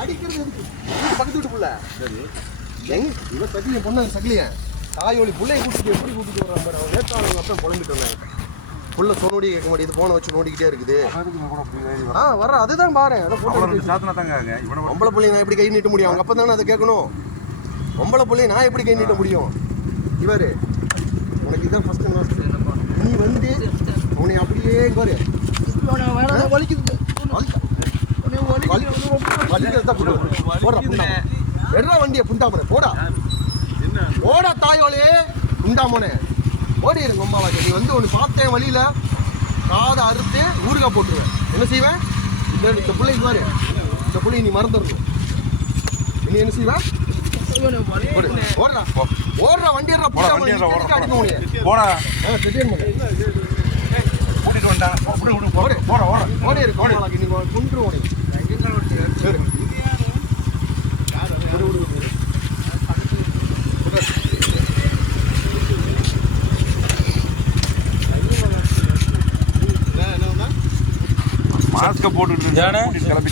அடிக்கிறது எதுக்கு? பக்கத்து வீட்டு புள்ள இவன் சக்கிலியன் பொண்ணு சக்கிலியன் தாயோலி பிள்ளைய கூட்டிட்டு எப்படி கூட்டிட்டு வர்றான் பாரு. அவன் நேற்று அவங்க அப்பா புலம்பிட்டு வந்தாங்க. புள்ள சொன்னோடி கேட்க மாட்டேங்குது, போனை வச்சு நோண்டிக்கிட்டே இருக்குது. வர அதுதான் பாரு. பொம்பளை பிள்ளைங்க நான் எப்படி கை நீட்ட முடியும்? அவங்க அப்பா தானே அதை கேட்கணும். பொம்பளை பிள்ளைங்க நான் எப்படி கை நீட்ட முடியும்? இவரு உனக்கு இதான் ஃபர்ஸ்ட் நீ வந்து உன்னை அப்படியே பாரு வண்டியை புண்டாமனே போடா போடா தாயோலே புண்டாமனே ஓடி இருங்க அம்மாவாச்சு. நீ வந்து ஒன்று பார்த்தேன் வழியில காதை அறுத்து ஊறுகாய் போட்டுருவேன். என்ன செய்வேன்? இந்த பிள்ளைக்கு பாரு, இந்த பிள்ளைங்க நீ மறந்துடணும். நீ என்ன செய்வேன்? ஓடுறா ஓடுறா வண்டி அடிக்க முடியும். ஓடி இருக்கு குன்று ஓடி சரி மாஸ்க போட்டுட்டு கிளம்பி